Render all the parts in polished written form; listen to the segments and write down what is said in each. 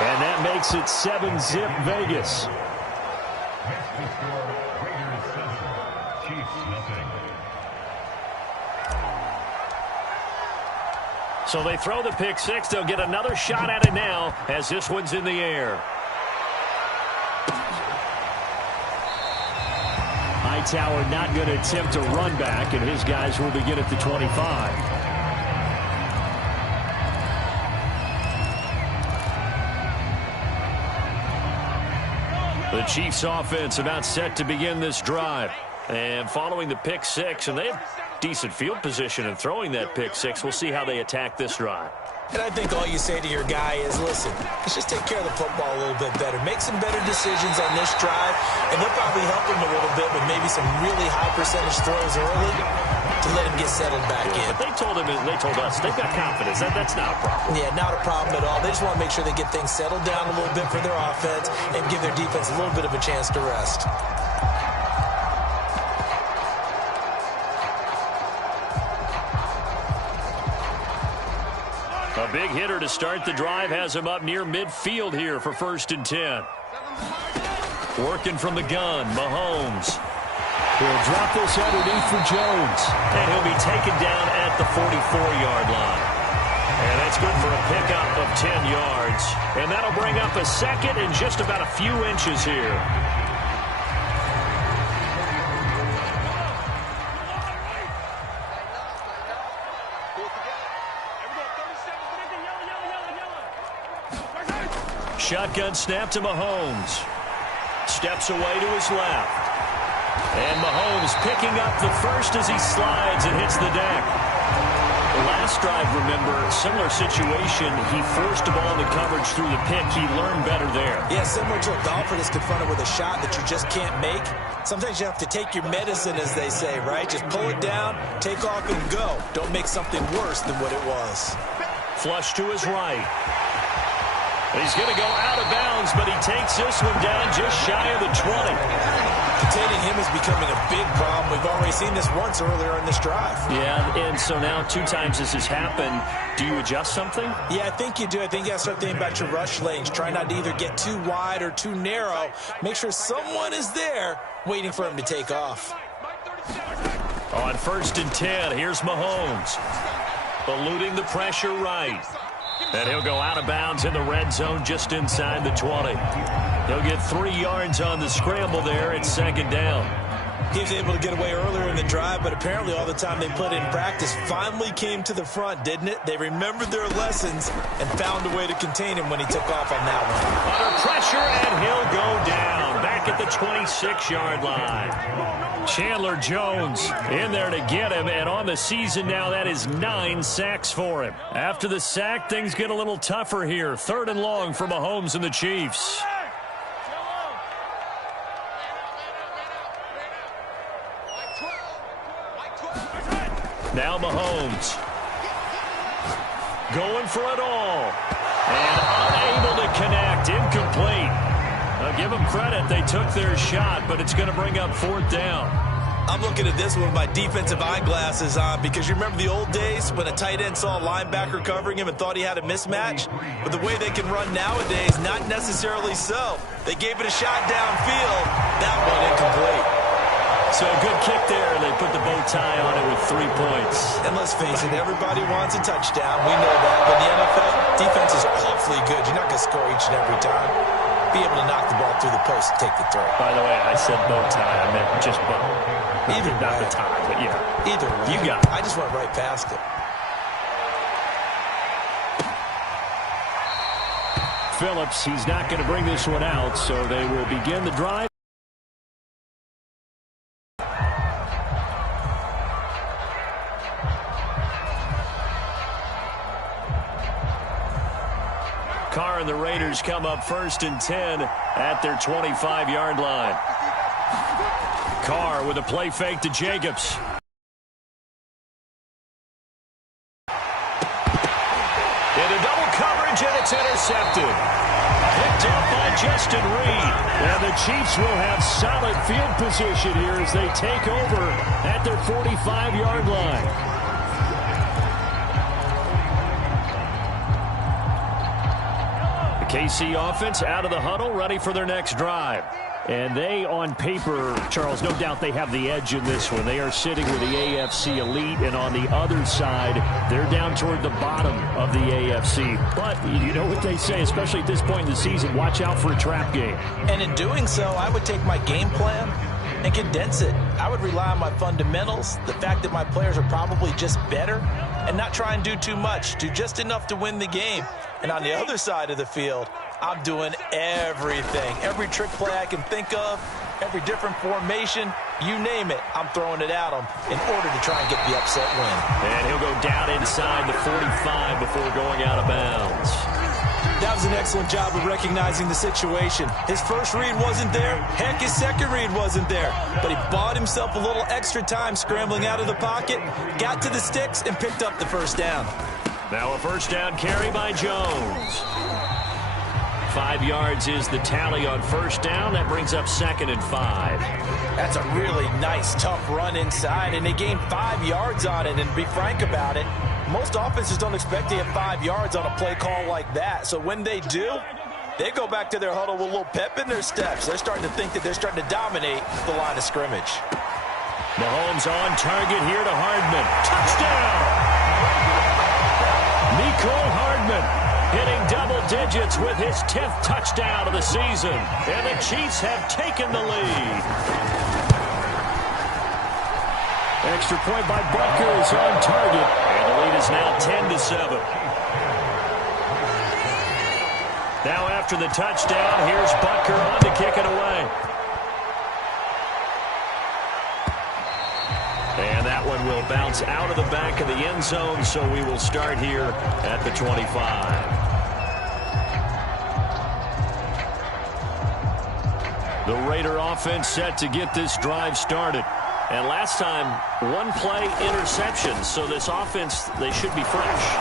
And that makes it 7-zip Vegas. So they throw the pick six. They'll get another shot at it now as this one's in the air. Hightower not going to attempt a run back, and his guys will begin at the 25. The Chiefs offense about set to begin this drive. And following the pick six, and they have decent field position in throwing that pick six. We'll see how they attack this drive. And I think all you say to your guy is, listen, let's just take care of the football a little bit better. Make some better decisions on this drive, and they'll probably help him a little bit with maybe some really high percentage throws early to let him get settled back in. But they told us, they've got confidence. That's not a problem. Yeah, not a problem at all. They just want to make sure they get things settled down a little bit for their offense and give their defense a little bit of a chance to rest. A big hitter to start the drive has him up near midfield here for 1st and 10. Working from the gun, Mahomes. He'll drop this underneath for Jones. And he'll be taken down at the 44-yard line. And that's good for a pickup of 10 yards. And that'll bring up a second and just about a few inches here. Shotgun snap to Mahomes. Steps away to his left. And Mahomes picking up the first as he slides and hits the deck. The last drive, remember, similar situation. He forced the ball into coverage through the pick. He learned better there. Yeah, similar to a golfer that's confronted with a shot that you just can't make. Sometimes you have to take your medicine, as they say, right? Just pull it down, take off, and go. Don't make something worse than what it was. Flush to his right. He's going to go out of bounds, but he takes this one down just shy of the 20. Containing him is becoming a big problem. We've already seen this once earlier in this drive. Yeah, and so now 2 times this has happened. Do you adjust something? Yeah, I think you do. I think you got to start thinking about your rush lanes. Try not to either get too wide or too narrow. Make sure someone is there waiting for him to take off. On 1st and 10, here's Mahomes. Eluding the pressure right. And he'll go out of bounds in the red zone just inside the 20. He'll get 3 yards on the scramble there at 2nd down. He was able to get away earlier in the drive, but apparently all the time they put in practice finally came to the front, didn't it? They remembered their lessons and found a way to contain him when he took off on that one. Under pressure, and he'll go down back at the 26-yard line. Chandler Jones in there to get him, and on the season now, that is 9 sacks for him. After the sack, things get a little tougher here. 3rd and long for Mahomes and the Chiefs. Now Mahomes. Going for it all. And unable to connect. Incomplete. I'll give them credit. They took their shot, but it's going to bring up 4th down. I'm looking at this one with my defensive eyeglasses on because you remember the old days when a tight end saw a linebacker covering him and thought he had a mismatch? But the way they can run nowadays, not necessarily so. They gave it a shot downfield. That one incomplete. So a good kick there. They put the bow tie on it with 3 points. And let's face it, everybody wants a touchdown. We know that. But in the NFL, defense is awfully good. You're not going to score each and every time. Be able to knock the ball through the post and take the throw. By the way, I said bow tie. I meant just bow. Either not way. the tie, but yeah. Either way. You got it. I just went right past it. Phillips, he's not going to bring this one out, so they will begin the drive. Carr and the Raiders come up 1st and 10 at their 25-yard line. Carr with a play fake to Jacobs. Into double coverage, and it's intercepted. Picked up by Justin Reed. And the Chiefs will have solid field position here as they take over at their 45-yard line. KC offense out of the huddle, ready for their next drive. And they, on paper, Charles, no doubt they have the edge in this one. They are sitting with the AFC elite, and on the other side, they're down toward the bottom of the AFC. But you know what they say, especially at this point in the season, watch out for a trap game. And in doing so, I would take my game plan and condense it. I would rely on my fundamentals, the fact that my players are probably just better, and not try and do too much, do just enough to win the game. And on the other side of the field, I'm doing everything. Every trick play I can think of, every different formation, you name it, I'm throwing it at him in order to try and get the upset win. And he'll go down inside the 45 before going out of bounds. That was an excellent job of recognizing the situation. His first read wasn't there. Heck, his second read wasn't there. But he bought himself a little extra time scrambling out of the pocket, got to the sticks, and picked up the first down. Now a first down carry by Jones. 5 yards is the tally on first down. That brings up 2nd and 5. That's a really nice, tough run inside, and they gained 5 yards on it. And to be frank about it, most offenses don't expect to get 5 yards on a play call like that. So when they do, they go back to their huddle with a little pep in their steps. They're starting to think that they're starting to dominate the line of scrimmage. Mahomes on target here to Hardman. Touchdown! Mecole Hardman hitting double digits with his 10th touchdown of the season. And the Chiefs have taken the lead. Extra point by Butker is on target. And the lead is now 10-7. Now after the touchdown, here's Butker on to kick it away. And that one will bounce out of the back of the end zone, so we will start here at the 25. The Raider offense set to get this drive started. And last time, one play interception, so this offense, they should be fresh.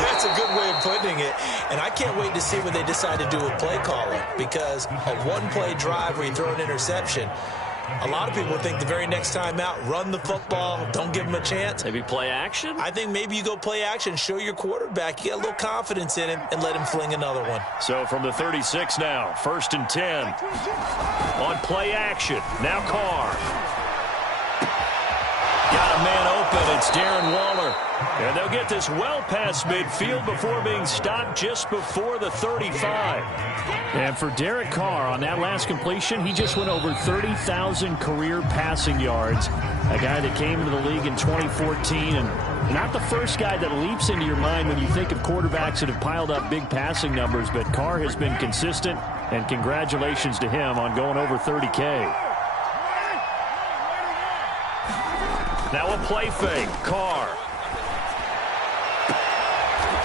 That's a good way of putting it. And I can't wait to see what they decide to do with play calling, because a one-play drive where you throw an interception, a lot of people think the very next time out, run the football, don't give them a chance. Maybe play action? I think maybe you go play action, show your quarterback, you get a little confidence in him, and let him fling another one. So from the 36 now, 1st and 10. On play action, now Carr. Got a man open, it's Darren Waller. And they'll get this well past midfield before being stopped just before the 35. And for Derek Carr, on that last completion, he just went over 30,000 career passing yards. A guy that came into the league in 2014, and not the first guy that leaps into your mind when you think of quarterbacks that have piled up big passing numbers, but Carr has been consistent, and congratulations to him on going over 30K. Now a play fake. Carr.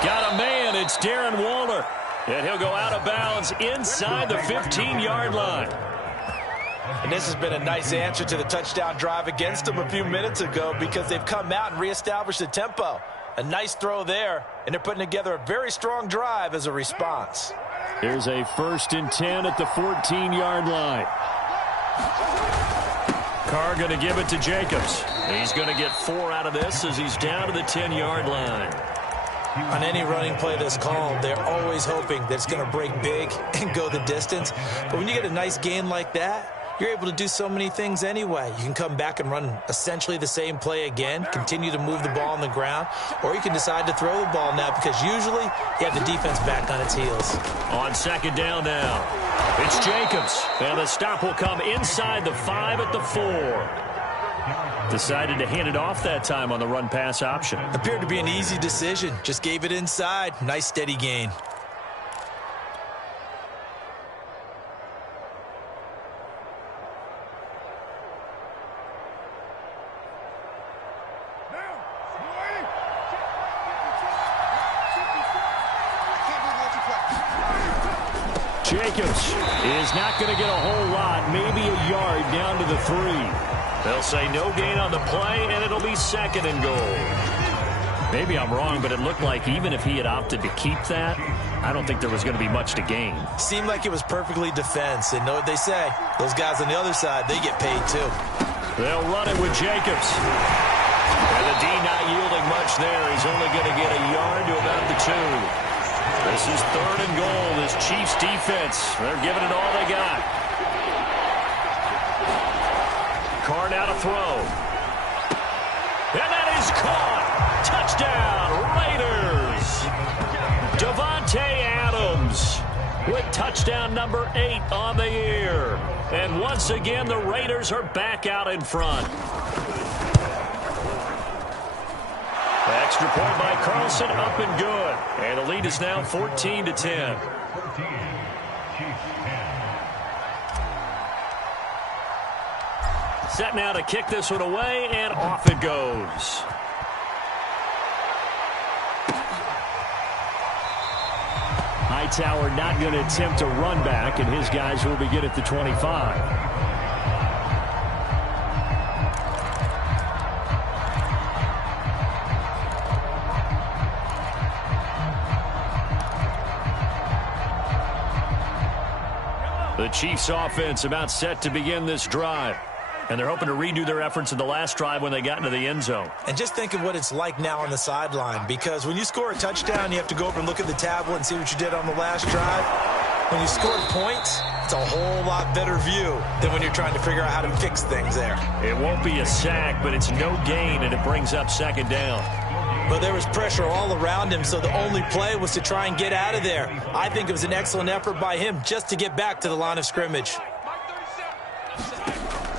Got a man. It's Darren Waller. And he'll go out of bounds inside the 15-yard line. And this has been a nice answer to the touchdown drive against them a few minutes ago, because they've come out and reestablished the tempo. A nice throw there, and they're putting together a very strong drive as a response. Here's a 1st and 10 at the 14-yard line. Carr going to give it to Jacobs. He's going to get 4 out of this as he's down to the 10-yard line. On any running play that's called, they're always hoping that it's going to break big and go the distance. But when you get a nice gain like that, you're able to do so many things anyway. You can come back and run essentially the same play again, continue to move the ball on the ground, or you can decide to throw the ball now, because usually you have the defense back on its heels. On 2nd down now, it's Jacobs. And the stop will come inside the 5 at the 4. Decided to hand it off that time on the run-pass option. Appeared to be an easy decision. Just gave it inside. Nice steady gain. Jacobs is not going to get a whole lot, maybe a yard down to the 3. They'll say no gain on the play, and it'll be 2nd and goal. Maybe I'm wrong, but it looked like even if he had opted to keep that, I don't think there was going to be much to gain. Seemed like it was perfectly defense, and know what they say. Those guys on the other side, they get paid too. They'll run it with Jacobs. And the D not yielding much there. He's only going to get a yard to about the 2. This is 3rd and goal. This Chiefs defense, they're giving it all they got. Carr now to throw. And that is caught. Touchdown, Raiders. Davante Adams with touchdown number 8 on the year. And once again, the Raiders are back out in front. Extra point by Carlson, up and good. And the lead is now 14-10. Set now to kick this one away, and off it goes. Hightower not going to attempt a run back, and his guys will begin at the 25. The Chiefs offense about set to begin this drive. And they're hoping to redo their efforts in the last drive when they got into the end zone. And just think of what it's like now on the sideline, because when you score a touchdown, you have to go over and look at the tablet and see what you did on the last drive. When you scored points, it's a whole lot better view than when you're trying to figure out how to fix things there. It won't be a sack, but it's no gain, and it brings up 2nd down. But there was pressure all around him, so the only play was to try and get out of there. I think it was an excellent effort by him just to get back to the line of scrimmage.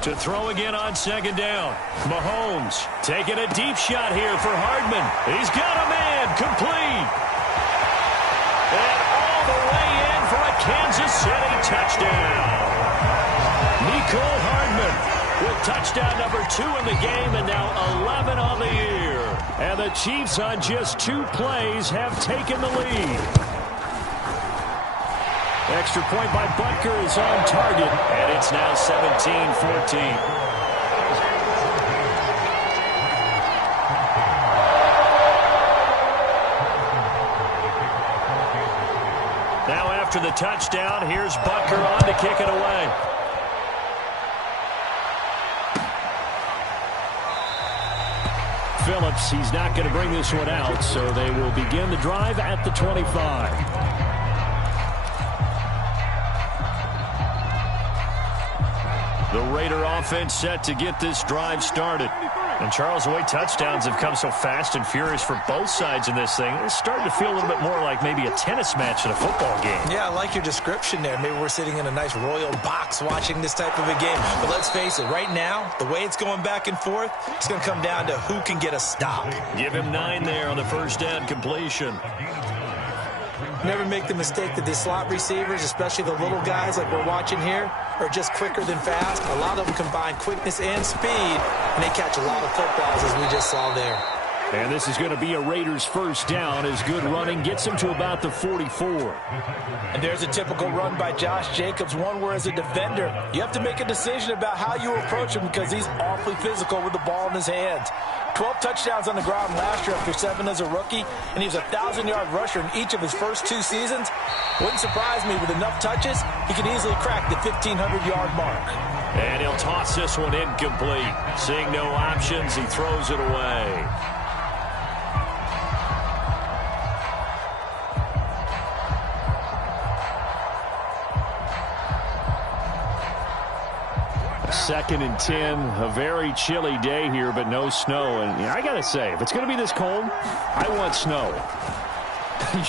To throw again on 2nd down. Mahomes taking a deep shot here for Hardman. He's got a man, complete. And all the way in for a Kansas City touchdown. Nicole Hardman with touchdown number 2 in the game, and now 11 on the year. And the Chiefs on just 2 plays have taken the lead. Extra point by Butker is on target, and it's now 17-14. Now after the touchdown, here's Butker on to kick it away. Phillips, he's not going to bring this one out, so they will begin the drive at the 25. The Raider offense set to get this drive started. And Charles, the way touchdowns have come so fast and furious for both sides in this thing, it's starting to feel a little bit more like maybe a tennis match in a football game. Yeah, I like your description there. Maybe we're sitting in a nice royal box watching this type of a game. But let's face it, right now, the way it's going back and forth, it's going to come down to who can get a stop. Give him 9 there on the 1st down completion. Never make the mistake that the slot receivers, especially the little guys like we're watching here, are just quicker than fast. A lot of them combine quickness and speed, and they catch a lot of footballs, as we just saw there. And this is going to be a Raiders 1st down as good running gets him to about the 44. And there's a typical run by Josh Jacobs, one where as a defender, you have to make a decision about how you approach him because he's awfully physical with the ball in his hands. 12 touchdowns on the ground last year after 7 as a rookie, and he was a 1,000-yard rusher in each of his first 2 seasons. Wouldn't surprise me with enough touches, he can easily crack the 1,500-yard mark. And he'll toss this one incomplete. Seeing no options, he throws it away. Second and 10, a very chilly day here, but no snow. And I got to say, if it's going to be this cold, I want snow.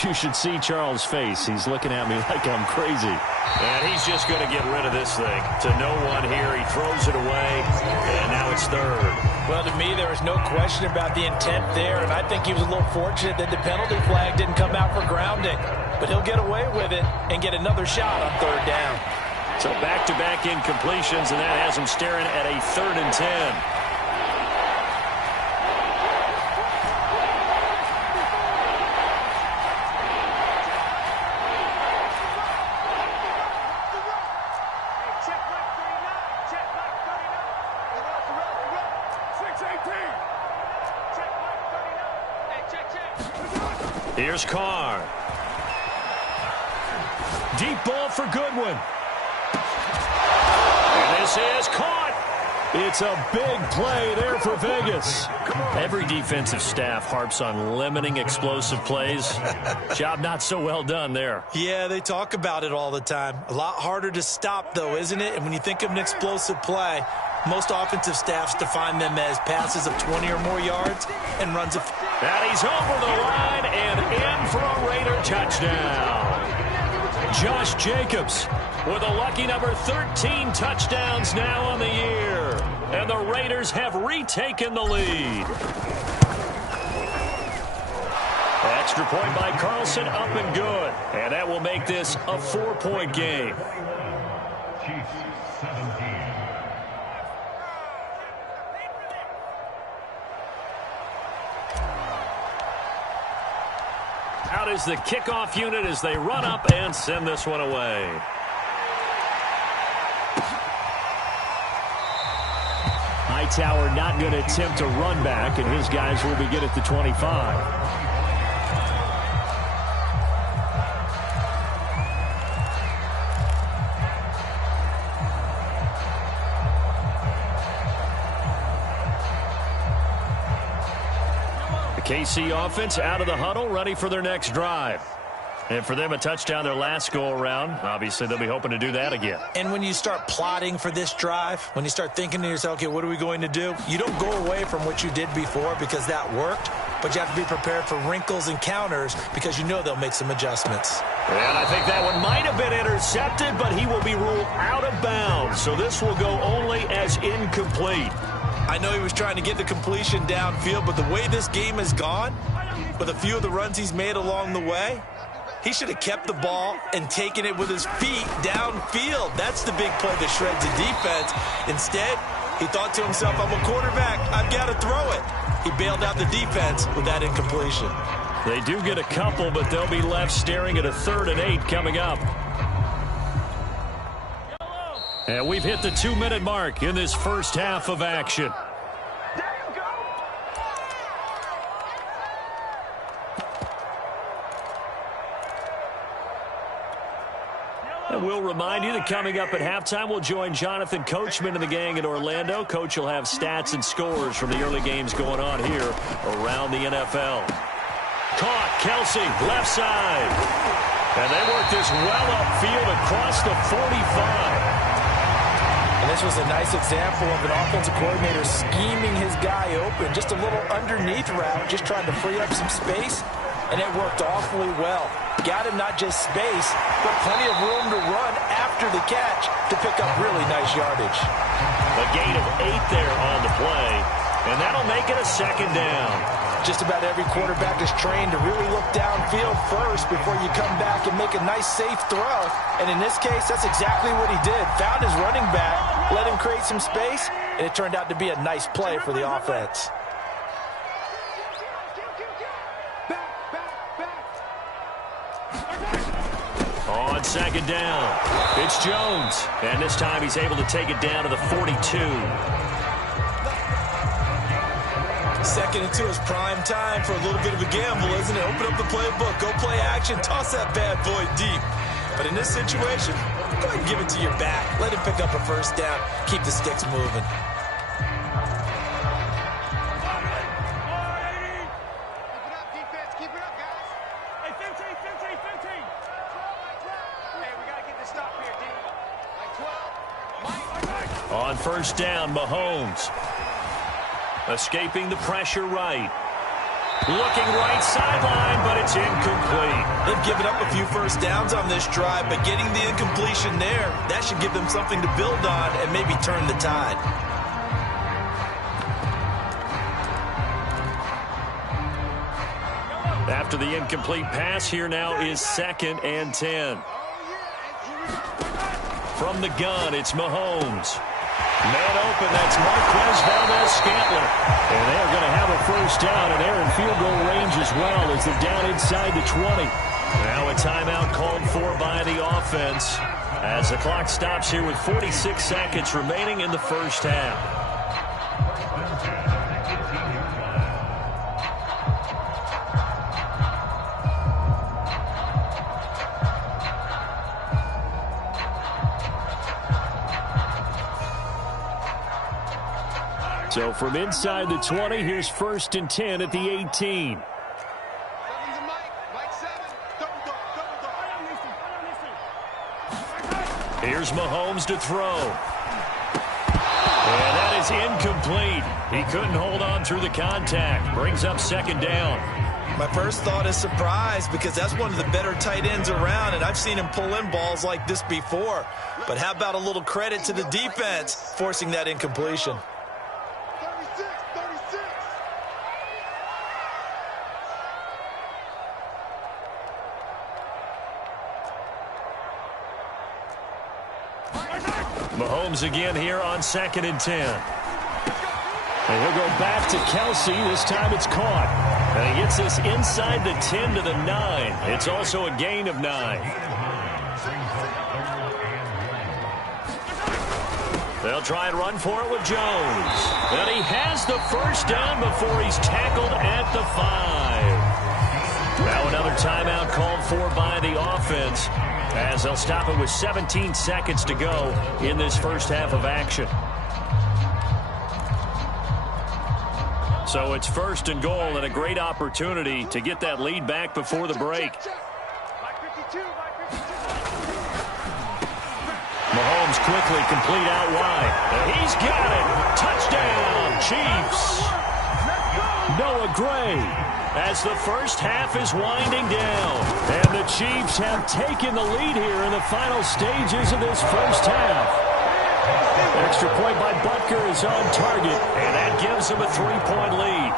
You should see Charles' face. He's looking at me like I'm crazy. And he's just going to get rid of this thing. To no one here, he throws it away, and now it's 3rd. Well, to me, there was no question about the intent there, and I think he was a little fortunate that the penalty flag didn't come out for grounding. But he'll get away with it and get another shot on 3rd down. So back-to-back incompletions, and that has him staring at a 3rd and 10. Here's Carr. Deep ball for Goodwin. And this is caught. It's a big play there for Vegas. Every defensive staff harps on limiting explosive plays. Job not so well done there. Yeah, they talk about it all the time. A lot harder to stop, though, isn't it? And when you think of an explosive play, most offensive staffs define them as passes of 20 or more yards and runs of... And he's over the line and in for a Raider touchdown. Josh Jacobs with a lucky number 13 touchdowns now on the year. And the Raiders have retaken the lead. Extra point by Carlson, up and good. And that will make this a 4-point game. Out is the kickoff unit as they run up and send this one away. Hightower not going to attempt a run back, and his guys will begin at the 25. KC offense out of the huddle, ready for their next drive. And for them, a touchdown their last go-around. Obviously, they'll be hoping to do that again. And when you start plotting for this drive, when you start thinking to yourself, okay, what are we going to do? You don't go away from what you did before because that worked, but you have to be prepared for wrinkles and counters because you know they'll make some adjustments. And I think that one might have been intercepted, but he will be ruled out of bounds. So this will go only as incomplete. I know he was trying to get the completion downfield, but the way this game has gone, with a few of the runs he's made along the way, he should have kept the ball and taken it with his feet downfield. That's the big play that shreds the defense. Instead, he thought to himself, I'm a quarterback. I've got to throw it. He bailed out the defense with that incompletion. They do get a couple, but they'll be left staring at a 3rd and 8 coming up. And we've hit the 2-minute mark in this first half of action. And we'll remind you that coming up at halftime, we'll join Jonathan Coachman and the gang in Orlando. Coach will have stats and scores from the early games going on here around the NFL. Caught, Kelsey, left side. And they work this well upfield across the 45. And this was a nice example of an offensive coordinator scheming his guy open. Just a little underneath route, just trying to free up some space, and it worked awfully well. Got him not just space, but plenty of room to run after the catch to pick up really nice yardage. A gain of 8 there on the play, and that'll make it a 2nd down. Just about every quarterback is trained to really look downfield first before you come back and make a nice, safe throw. And in this case, that's exactly what he did. Found his running back, let him create some space, and it turned out to be a nice play for the offense. On 2nd down, it's Jones. And this time he's able to take it down to the 42. 2nd and 2 is prime time for a little bit of a gamble, isn't it? Open up the playbook, go play action, toss that bad boy deep. But in this situation, go ahead and give it to your back. Let him pick up a 1st down. Keep the sticks moving. Keep it up, guys. Hey, 15. Hey, we got to get this stop here, D. Like 12. On 1st down, Mahomes. Escaping the pressure right. Looking right sideline, but it's incomplete. They've given up a few 1st downs on this drive, but getting the incompletion there, that should give them something to build on and maybe turn the tide. After the incomplete pass, here now is 2nd and 10. From the gun, it's Mahomes. Man open, that's Marquez Valdez-Scantling. And they're going to have a 1st down, and they're in field goal range as well as they're down inside the 20. Now a timeout called for by the offense as the clock stops here with 46 seconds remaining in the first half. So from inside the 20, here's 1st and 10 at the 18. Here's Mahomes to throw. And that is incomplete. He couldn't hold on through the contact. Brings up 2nd down. My first thought is surprise, because that's one of the better tight ends around, and I've seen him pull in balls like this before. But how about a little credit to the defense forcing that incompletion? Mahomes again here on 2nd and 10. And he'll go back to Kelsey. This time it's caught. And he gets this inside the 10 to the 9. It's also a gain of 9. They'll try and run for it with Jones. And he has the 1st down before he's tackled at the 5. Now another timeout called for by the offense, as they'll stop it with 17 seconds to go in this first half of action. So it's 1st and goal, and a great opportunity to get that lead back before the break. Mahomes quickly complete out wide. And he's got it. Touchdown, Chiefs. Noah Gray, as the first half is winding down. And the Chiefs have taken the lead here in the final stages of this first half. Extra point by Butker is on target, and that gives him a 3-point lead.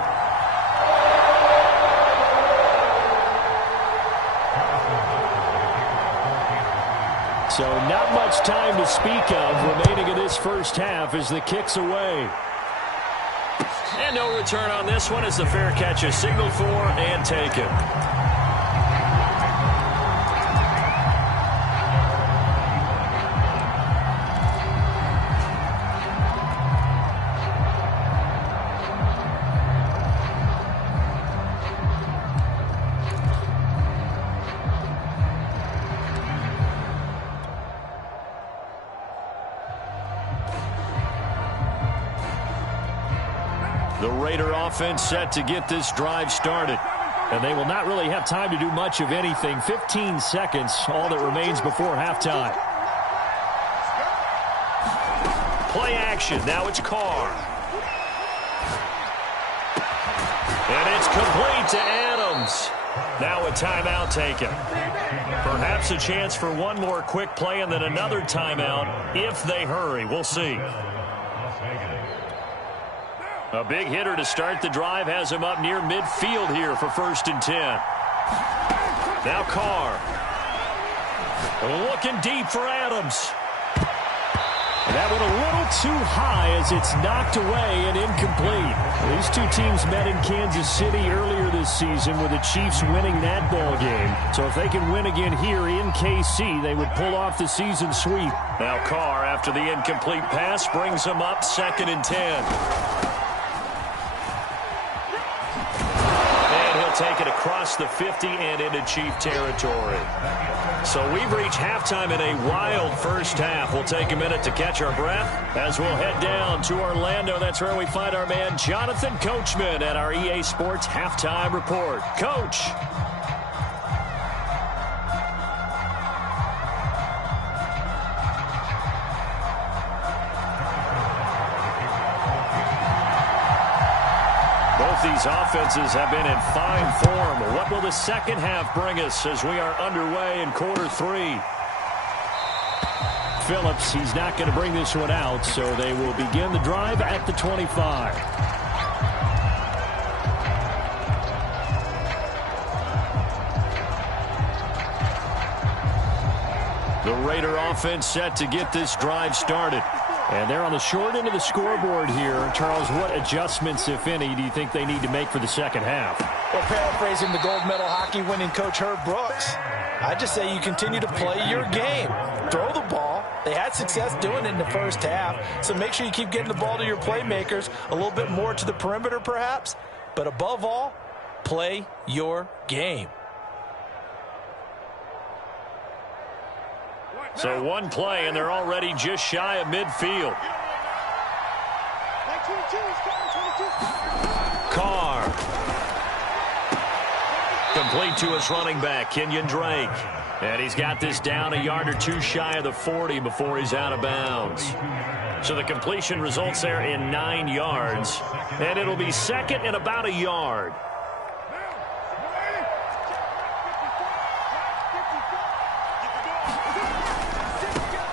So not much time to speak of remaining in this first half as the kick's away. And no return on this one as the fair catch is signaled for and taken. The Raider offense set to get this drive started. And they will not really have time to do much of anything. 15 seconds, all that remains before halftime. Play action. Now it's Carr. And it's complete to Adams. Now a timeout taken. Perhaps a chance for one more quick play and then another timeout if they hurry. We'll see. A big hitter to start the drive has him up near midfield here for 1st and 10. Now Carr. Looking deep for Adams. That one a little too high as it's knocked away and incomplete. These two teams met in Kansas City earlier this season with the Chiefs winning that ball game. So if they can win again here in KC, they would pull off the season sweep. Now Carr, after the incomplete pass, brings him up 2nd and 10. Take it across the 50 and into Chief territory. So we've reached halftime in a wild first half. We'll take a minute to catch our breath as we'll head down to Orlando. That's where we find our man Jonathan Coachman at our EA Sports Halftime Report. Coach. These offenses have been in fine form. What will the second half bring us as we are underway in quarter 3? Phillips, he's not going to bring this one out, so they will begin the drive at the 25. The Raider offense set to get this drive started. And they're on the short end of the scoreboard here. Charles, what adjustments, if any, do you think they need to make for the second half? Well, paraphrasing the gold medal hockey winning coach Herb Brooks, I just say you continue to play your game. Throw the ball. They had success doing it in the first half, so make sure you keep getting the ball to your playmakers, a little bit more to the perimeter perhaps, but above all, play your game. So one play, and they're already just shy of midfield. Carr. Complete to his running back, Kenyon Drake. And he's got this down a yard or two shy of the 40 before he's out of bounds. So the completion results there in 9 yards. And it'll be second and about a yard.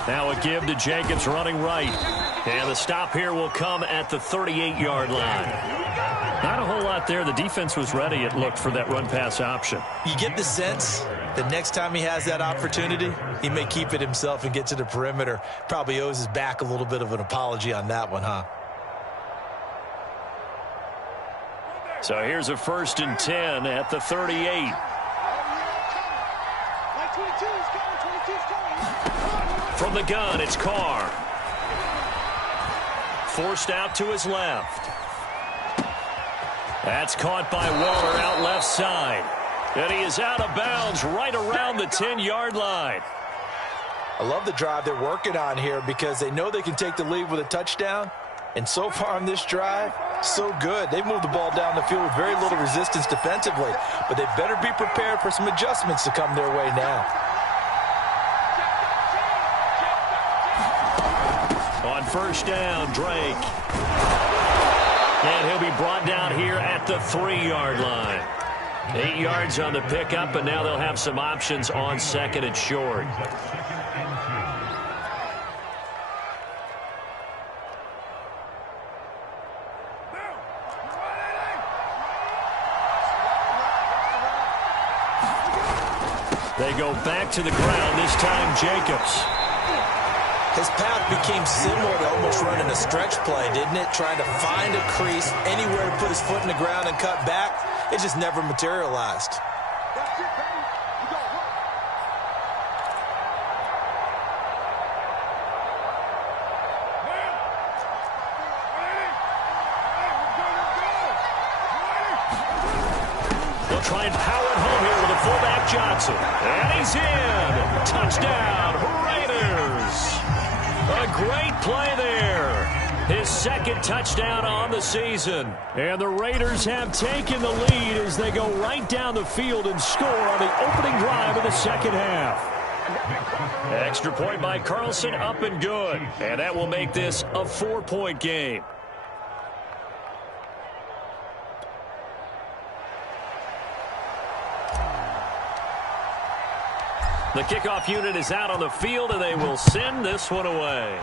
Now a give to Jacobs running right. And the stop here will come at the 38-yard line. Not a whole lot there. The defense was ready, it looked, for that run-pass option. You get the sense the next time he has that opportunity, he may keep it himself and get to the perimeter. Probably owes his back a little bit of an apology on that one, huh? So here's a 1st and 10 at the 38. From the gun, it's Carr. Forced out to his left. That's caught by Waller out left side. And he is out of bounds right around the 10-yard line. I love the drive they're working on here because they know they can take the lead with a touchdown. And so far on this drive, so good. They've moved the ball down the field with very little resistance defensively. But they better be prepared for some adjustments to come their way now. On 1st down, Drake. And he'll be brought down here at the 3-yard line. 8 yards on the pickup, and now they'll have some options on 2nd and short. They go back to the ground, this time Jacobs. His path became similar to almost running a stretch play, didn't it? Trying to find a crease, anywhere to put his foot in the ground and cut back. It just never materialized. They'll try and power it home here with the fullback Johnson. And he's in. Touchdown, Raiders. A great play there. His 2nd touchdown on the season. And the Raiders have taken the lead as they go right down the field and score on the opening drive of the 2nd half. Extra point by Carlson, up and good. And that will make this a 4-point game. The kickoff unit is out on the field, and they will send this one away.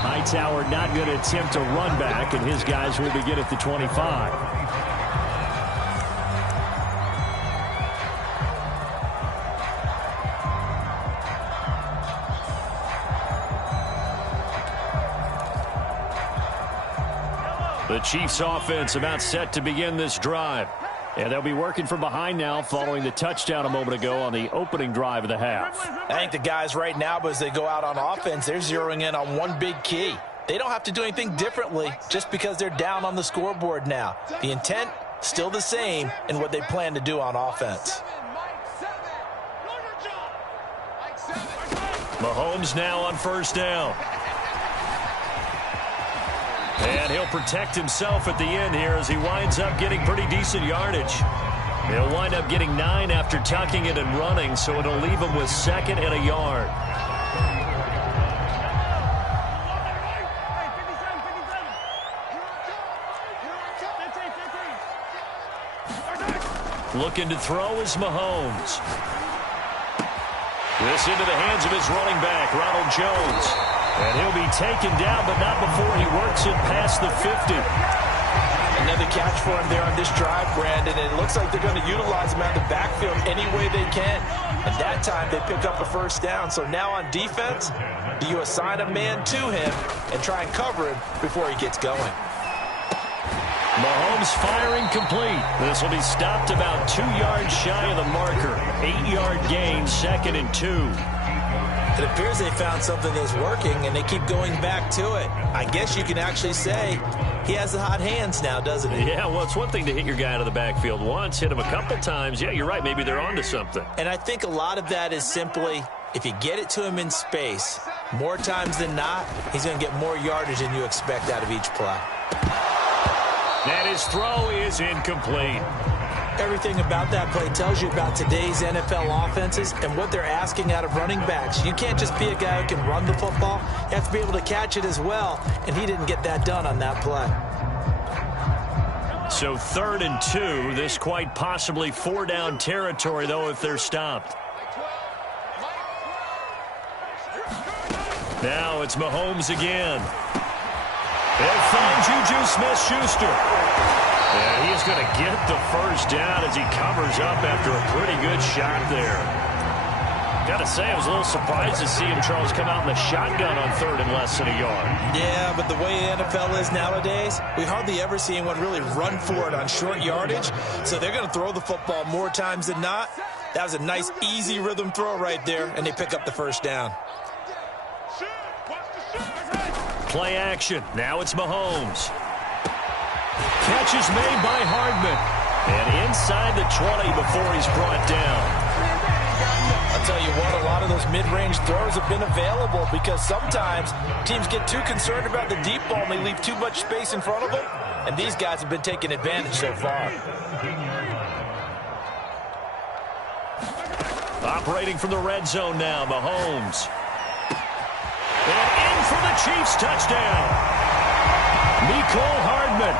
Hightower not going to attempt a run back, and his guys will begin at the 25. The Chiefs offense about set to begin this drive. And they'll be working from behind now following the touchdown a moment ago on the opening drive of the half. I think the guys right now, but as they go out on offense, they're zeroing in on one big key. They don't have to do anything differently just because they're down on the scoreboard now. The intent, still the same in what they plan to do on offense. Mahomes now on 1st down. And he'll protect himself at the end here as he winds up getting pretty decent yardage. He'll wind up getting 9 after tucking it and running, so it'll leave him with 2nd and a yard. Looking to throw is Mahomes. This into the hands of his running back, Ronald Jones. And he'll be taken down, but not before he works it past the 50. Another catch for him there on this drive, Brandon. And it looks like they're going to utilize him out of the backfield any way they can. And that time they pick up a 1st down. So now on defense, do you assign a man to him and try and cover him before he gets going? Mahomes firing complete. This will be stopped about 2 yards shy of the marker. 8-yard gain, 2nd and 2. It appears they found something that's working, and they keep going back to it. I guess you can actually say he has the hot hands now, doesn't he? Yeah, well, it's one thing to hit your guy out of the backfield once, hit him a couple times. Yeah, you're right. Maybe they're onto something. And I think a lot of that is simply, if you get it to him in space, More times than not, he's going to get more yardage than you expect out of each play. And his throw is incomplete. Everything about that play tells you about today's NFL offenses and what they're asking out of running backs. You can't just be a guy who can run the football. You have to be able to catch it as well, and he didn't get that done on that play. So 3rd and 2. This quite possibly 4-down territory, though, if they're stopped. Now it's Mahomes again. They'll find Juju Smith-Schuster. Yeah, he is going to get the first down as he covers up after a pretty good shot there. Got to say, I was a little surprised to see him, Charles, come out in the shotgun on 3rd and less than a yard. Yeah, but the way the NFL is nowadays, we hardly ever see anyone really run for it on short yardage. So they're going to throw the football more times than not. That was a nice, easy rhythm throw right there, and they pick up the first down. Play action. Now it's Mahomes. Catch is made by Hardman. And inside the 20 before he's brought down. I'll tell you what, a lot of those mid-range throws have been available because sometimes teams get too concerned about the deep ball and they leave too much space in front of them. And these guys have been taking advantage so far. Operating from the red zone now, Mahomes. And in for the Chiefs touchdown. Mecole Hardman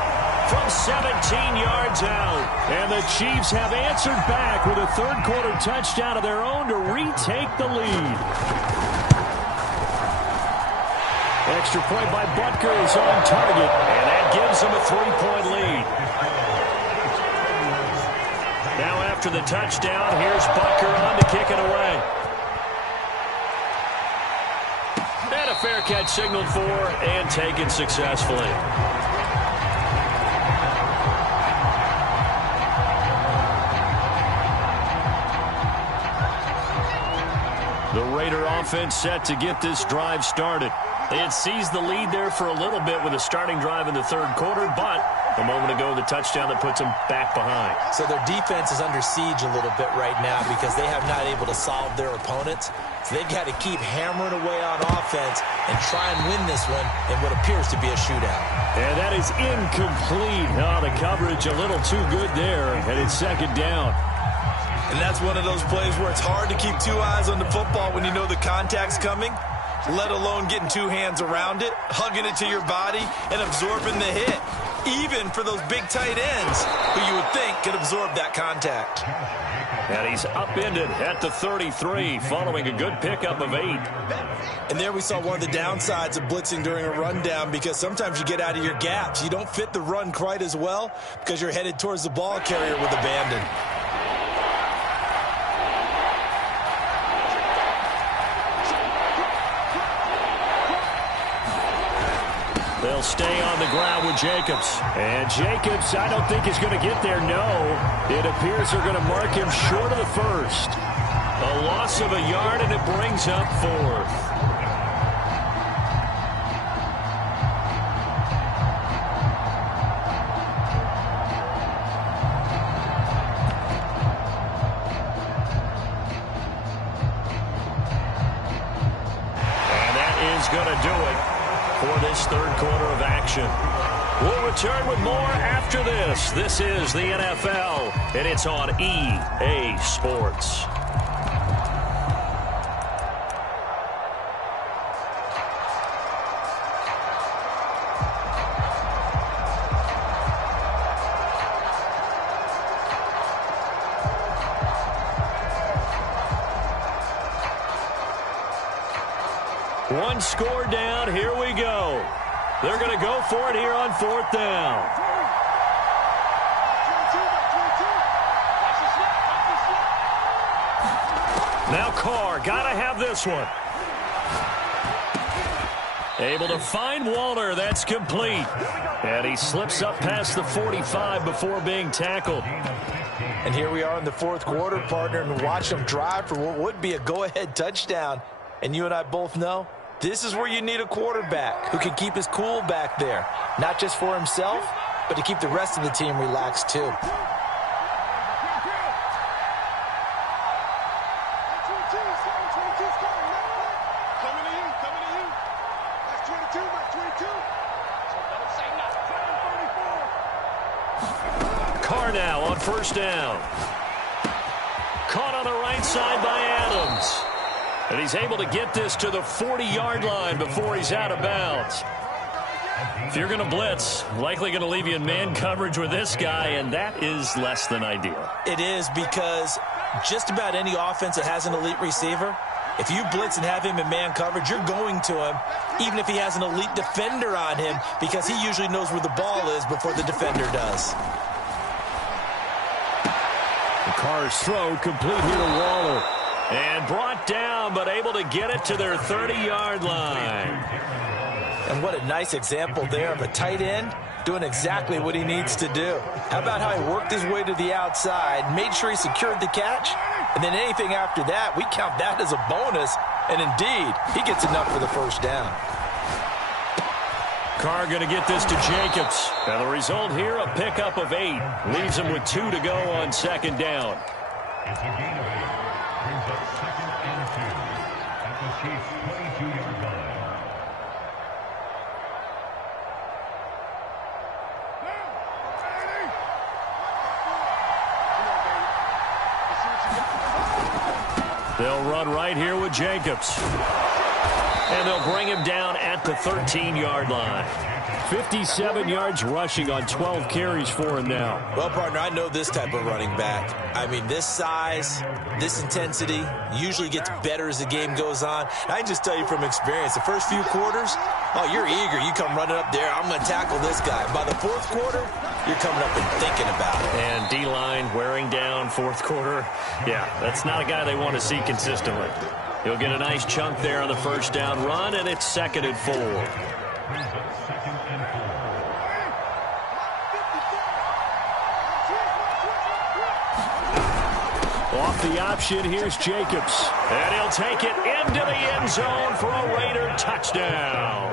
from 17 yards out. And the Chiefs have answered back with a third-quarter touchdown of their own to retake the lead. Extra point by Butker is on target, and that gives them a 3-point lead. Now after the touchdown, here's Butker on to kick it away. And a fair catch signaled for and taken successfully. The Raider offense set to get this drive started. They had seized the lead there for a little bit with a starting drive in the third quarter, but a moment ago, the touchdown that puts them back behind. So their defense is under siege a little bit right now because they have not able to solve their opponents. So they've got to keep hammering away on offense and try and win this one in what appears to be a shootout. And that is incomplete. Oh, the coverage a little too good there, and it's second down. And that's one of those plays where it's hard to keep two eyes on the football when you know the contact's coming, let alone getting two hands around it, hugging it to your body, and absorbing the hit. Even for those big tight ends who you would think could absorb that contact. And he's upended at the 33 following a good pickup of 8. And there we saw one of the downsides of blitzing during a rundown because sometimes you get out of your gaps. You don't fit the run quite as well because you're headed towards the ball carrier with abandon. They'll stay on the ground with Jacobs. And Jacobs, I don't think is going to get there, no. It appears they're going to mark him short of the first. A loss of a yard, and it brings up 4th. And that is going to do it for this third quarter of action. We'll return with more after this. This is the NFL, and it's on EA Sports. One score down. Here we go. They're going to go for it here on 4th down. Now Carr, got to have this one. Able to find Waller. That's complete. And he slips up past the 45 before being tackled. And here we are in the fourth quarter, partner, and watch them drive for what would be a go-ahead touchdown. And you and I both know this is where you need a quarterback who can keep his cool back there, not just for himself, but to keep the rest of the team relaxed too. first down. Caught on the right side by Adams. And he's able to get this to the 40-yard line before he's out of bounds. If you're going to blitz, likely going to leave you in man coverage with this guy, and that is less than ideal. It is, because just about any offense that has an elite receiver, if you blitz and have him in man coverage, you're going to him, even if he has an elite defender on him, because he usually knows where the ball is before the defender does. The Carr's throw complete here to Waller. And brought down, but able to get it to their 30-yard line. And what a nice example there of a tight end doing exactly what he needs to do. How about how he worked his way to the outside, made sure he secured the catch, and then anything after that, we count that as a bonus. And indeed, he gets enough for the first down. Carr going to get this to Jacobs. And the result here, a pickup of 8. Leaves him with 2 to go on second down. It's a gain of 8. Brings up 2nd and 2 at the Chiefs' 22-yard line. They'll run right here with Jacobs. And they'll bring him down at the 13-yard line. 57 yards rushing on 12 carries for him now. Well, partner, I know this type of running back. I mean, this size, this intensity usually gets better as the game goes on. And I can just tell you from experience, the first few quarters, oh, you're eager. You come running up there, I'm going to tackle this guy. By the fourth quarter, you're coming up and thinking about it. And D-line wearing down fourth quarter. Yeah, that's not a guy they want to see consistently. He'll get a nice chunk there on the first down run, and it's 2nd and 4. Off the option, here's Jacobs. And he'll take it into the end zone for a Raider touchdown.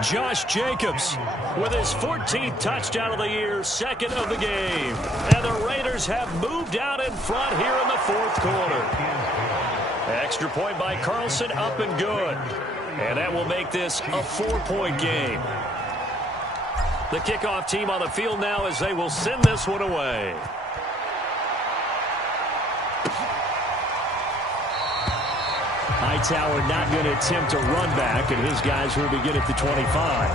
Josh Jacobs with his 14th touchdown of the year, 2nd of the game. And the Raiders have moved out in front here in the fourth quarter. Extra point by Carlson, up and good. And that will make this a 4-point game. The kickoff team on the field now as they will send this one away. Hightower not going to attempt a run back, and his guys will begin at the 25.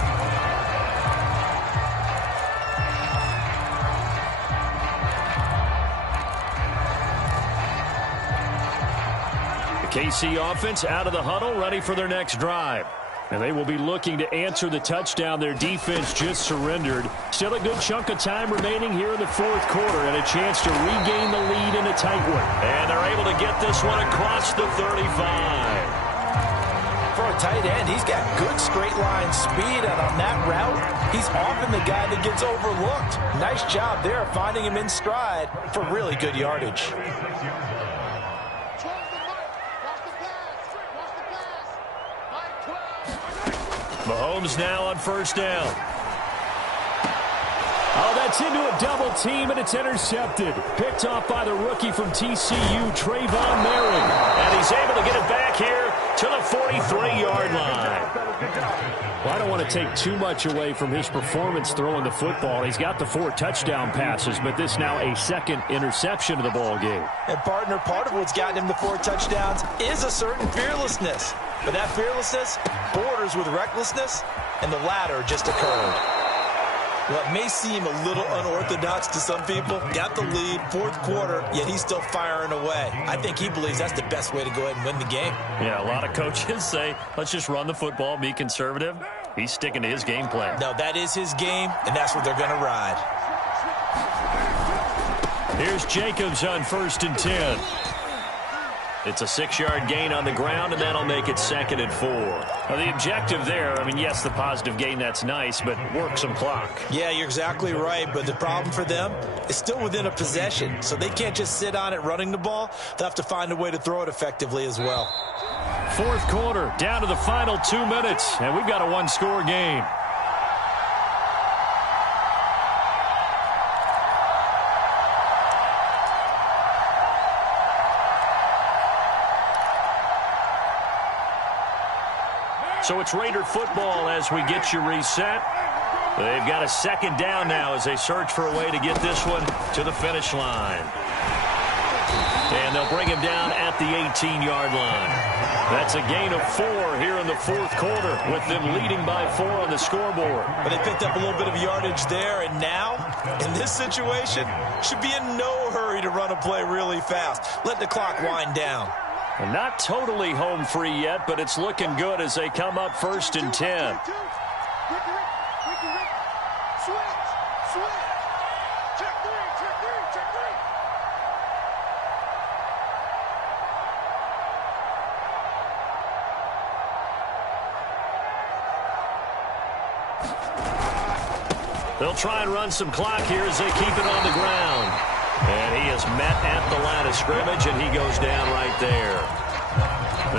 KC offense out of the huddle, ready for their next drive. And they will be looking to answer the touchdown their defense just surrendered. Still a good chunk of time remaining here in the fourth quarter and a chance to regain the lead in a tight one. And they're able to get this one across the 35. For a tight end, he's got good straight line speed, and on that route, he's often the guy that gets overlooked. Nice job there finding him in stride for really good yardage. Mahomes now on first down. Oh, that's into a double team, and it's intercepted. Picked off by the rookie from TCU, Trayvon Merritt. And he's able to get it back here to the 43-yard line. Well, I don't want to take too much away from his performance throwing the football. He's got the 4 touchdown passes, but this now a 2nd interception of the ball game. And, partner, part of what's gotten him the 4 touchdowns is a certain fearlessness. But that fearlessness borders with recklessness, and the latter just occurred. What may seem a little unorthodox to some people, got the lead, fourth quarter, yet he's still firing away. I think he believes that's the best way to go ahead and win the game. Yeah, a lot of coaches say, let's just run the football, be conservative. He's sticking to his game plan. No, that is his game, and that's what they're going to ride. Here's Jacobs on 1st and 10. It's a 6-yard gain on the ground, and that'll make it 2nd and 4. Now, the objective there, I mean, yes, the positive gain, that's nice, but work some clock. Yeah, you're exactly right, but the problem for them is still within a possession, so they can't just sit on it running the ball. They'll have to find a way to throw it effectively as well. Fourth quarter, down to the final 2 minutes, and we've got a 1-score game. So it's Raider football as we get you reset. They've got a second down now as they search for a way to get this one to the finish line. And they'll bring him down at the 18-yard line. That's a gain of 4 here in the fourth quarter, with them leading by 4 on the scoreboard. But they picked up a little bit of yardage there, and now, in this situation, should be in no hurry to run a play really fast. Let the clock wind down. And not totally home free yet, but it's looking good as they come up 1st and 10. They'll try and run some clock here as they keep it on the ground. And he is met at the line of scrimmage, and he goes down right there.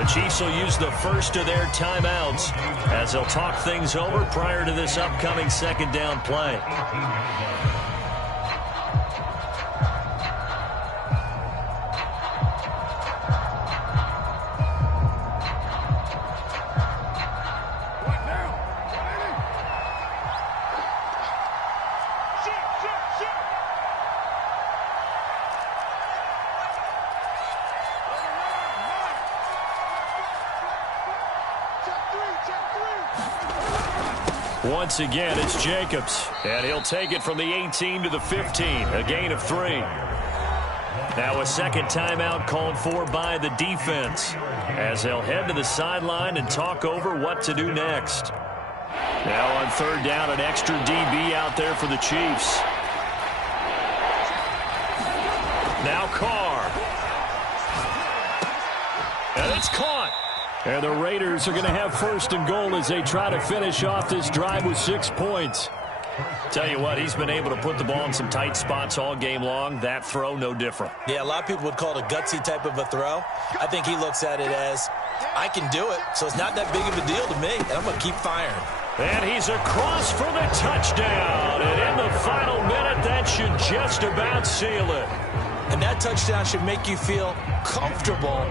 The Chiefs will use the first of their timeouts as they'll talk things over prior to this upcoming second down play. Once again, it's Jacobs, and he'll take it from the 18 to the 15, a gain of 3. Now a second timeout called for by the defense as they'll head to the sideline and talk over what to do next. Now on third down, an extra DB out there for the Chiefs. Now Carr. And it's caught. And the Raiders are going to have 1st and goal as they try to finish off this drive with 6 points. Tell you what, he's been able to put the ball in some tight spots all game long. That throw, no different. Yeah, a lot of people would call it a gutsy type of a throw. I think he looks at it as, I can do it, so it's not that big of a deal to me, and I'm going to keep firing. And he's across for the touchdown. And in the final minute, that should just about seal it. And that touchdown should make you feel comfortable.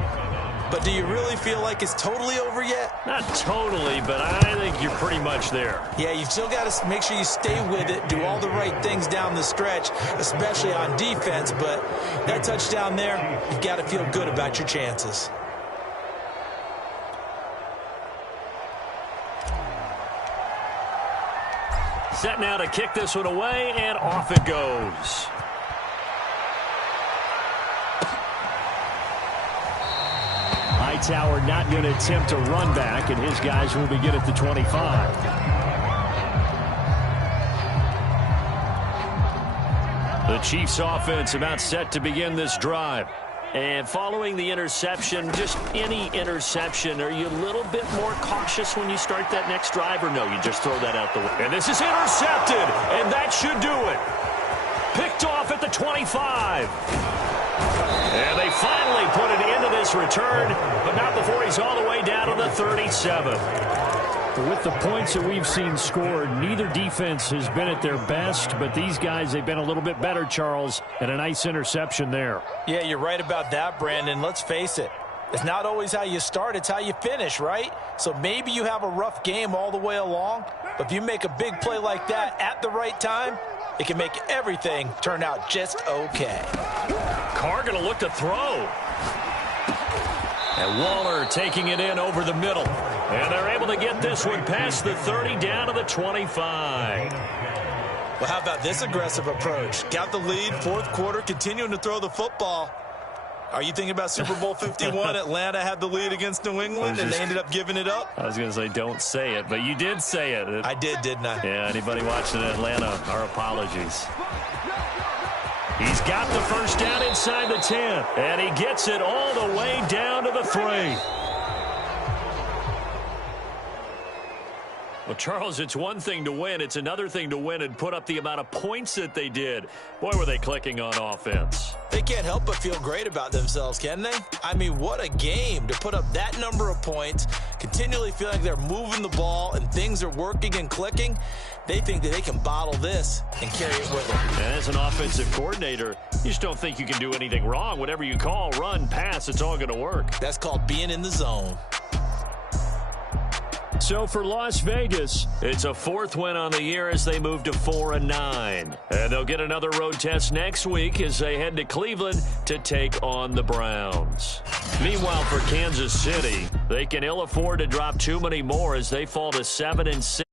But do you really feel like it's totally over yet? Not totally, but I think you're pretty much there. Yeah, you've still got to make sure you stay with it, do all the right things down the stretch, especially on defense. But that touchdown there, you've got to feel good about your chances. Set now to kick this one away, and off it goes. Hightower not going to attempt a run back, and his guys will begin at the 25. The Chiefs offense about set to begin this drive. And following the interception, just any interception, are you a little bit more cautious when you start that next drive, or no, you just throw that out the way? And this is intercepted, and that should do it. Picked off at the 25. And they finally put an end to this return, but not before he's all the way down to the 37. With the points that we've seen scored, neither defense has been at their best, but these guys, they've been a little bit better, Charles, and a nice interception there. Yeah, you're right about that, Brandon. Let's face it. It's not always how you start, it's how you finish, right? So maybe you have a rough game all the way along, but if you make a big play like that at the right time, it can make everything turn out just okay. Carr going to look to throw. And Waller taking it in over the middle. And they're able to get this one past the 30 down to the 25. Well, how about this aggressive approach? Got the lead, fourth quarter, continuing to throw the football. Are you thinking about Super Bowl 51? Atlanta had the lead against New England, and they ended up giving it up? I was going to say, don't say it, but you did say it. I did, didn't I? Yeah, anybody watching in Atlanta, our apologies. He's got the first down inside the 10, and he gets it all the way down to the 3. Well, Charles, it's one thing to win. It's another thing to win and put up the amount of points that they did. Boy, were they clicking on offense. They can't help but feel great about themselves, can they? I mean, what a game to put up that number of points, continually feeling like they're moving the ball and things are working and clicking. They think that they can bottle this and carry it with them. And as an offensive coordinator, you just don't think you can do anything wrong. Whatever you call, run, pass, it's all going to work. That's called being in the zone. So for Las Vegas, it's a 4th win on the year as they move to 4-9. And they'll get another road test next week as they head to Cleveland to take on the Browns. Meanwhile, for Kansas City, they can ill afford to drop too many more as they fall to 7-6.